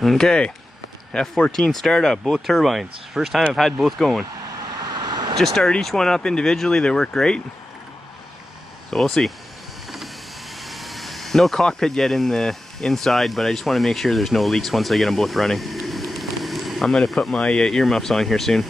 Okay, F14 startup, both turbines. First time I've had both going. Just started each one up individually, they work great. So we'll see. No cockpit yet in the inside, but I just want to make sure there's no leaks once I get them both running. I'm going to put my earmuffs on here soon.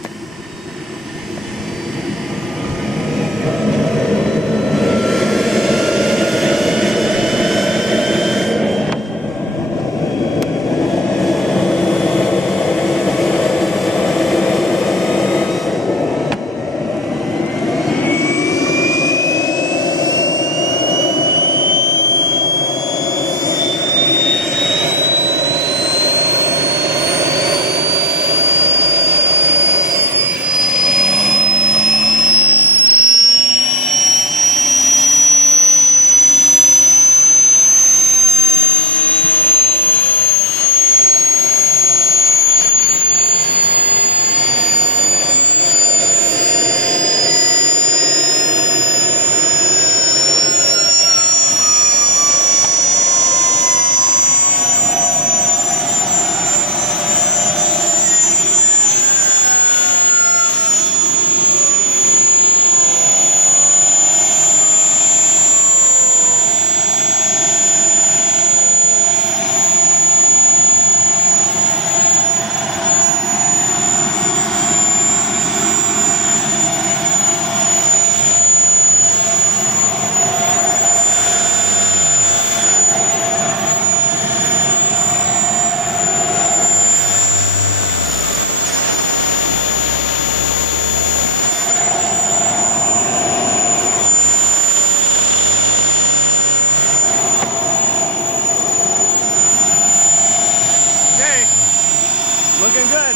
Looking good.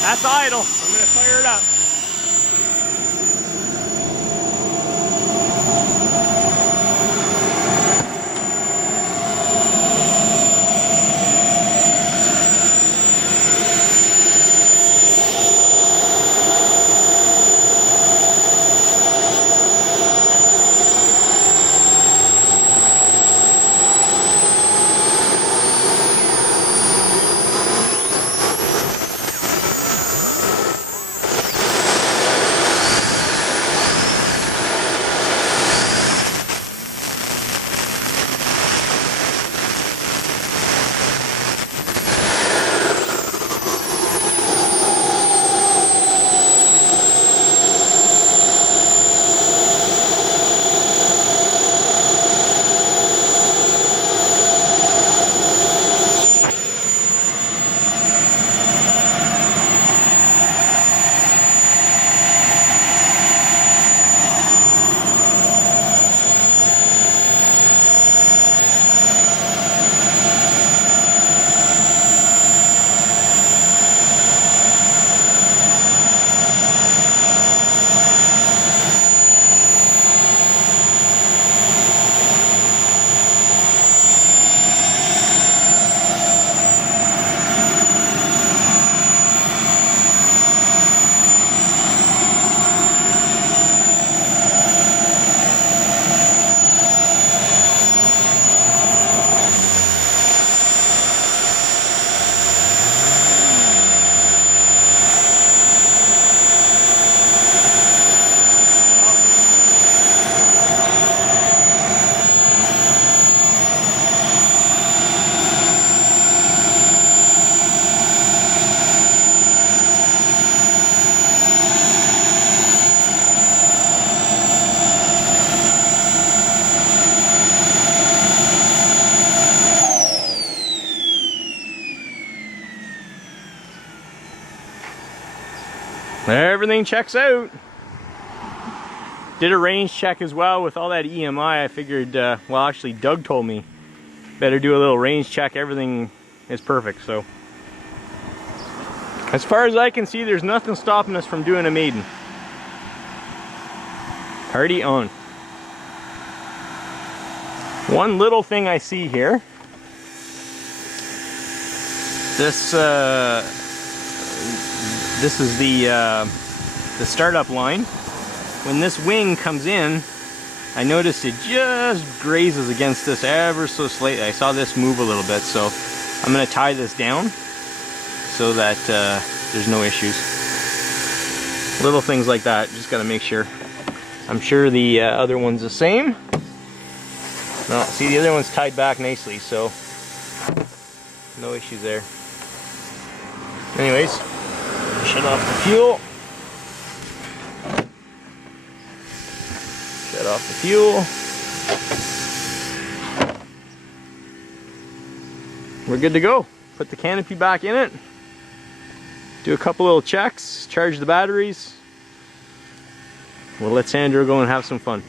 That's idle. I'm going to fire it up. Everything checks out. Did a range check as well with all that EMI. I figured, well, actually Doug told me better do a little range check. Everything is perfect. So as far as I can see, there's nothing stopping us from doing a maiden. Party on. One little thing I see here, this is the startup line. When this wing comes in, I noticed it just grazes against this ever so slightly. I saw this move a little bit, so I'm going to tie this down so that there's no issues. Little things like that, just got to make sure. I'm sure the other one's the same. No, see, the other one's tied back nicely, so no issues there. Anyways, shut off the fuel. Shut off the fuel. We're good to go. Put the canopy back in it. Do a couple little checks, charge the batteries. We'll let Sandra go and have some fun.